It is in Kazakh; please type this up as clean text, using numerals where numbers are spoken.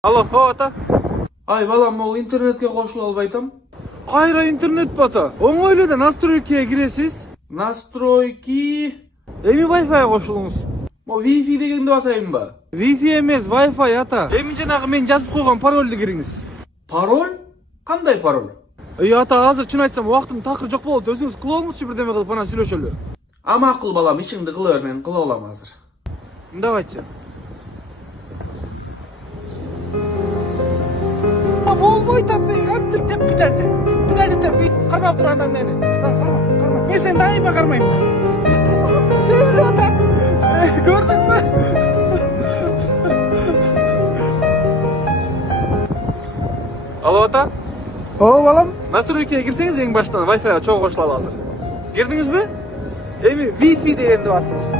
Алло, ата. Ай, балам, ол интернетке қосыла албайтам. Кайра интернет бата. Оңой эле настройкиге киресиз. Настройки... Эми Wi-Fi кошулуңуз. Мо Wi-Fi дегенди басайын ба? Wi-Fi эмес, Wi-Fi ата. Эми жанагы мен жазып койгон паролду кириңиз. Пароль? Кандай пароль? Ата, азыр чын айтсам, убактым такыр жок болот. Өзүңүз кыла алыңызчы бирдеме кылып анан сүйлөшөлү. Амакыл балам, ичиңди кыла бер, мен кыла алам азыр. Давайте. Болбойт ата, аптыр деп битәрде. Битәрде деп, кармап турганда мени. Карма. Мен сени дайыма кармайм. Көрдүңбү? Алло ата. О, балам. Настройкиге кирсеңиз эң баштан Wi-Fi чогуу кошула азыр. Кирдиңизби? Эми Wi-Fi дегенди басыңыз.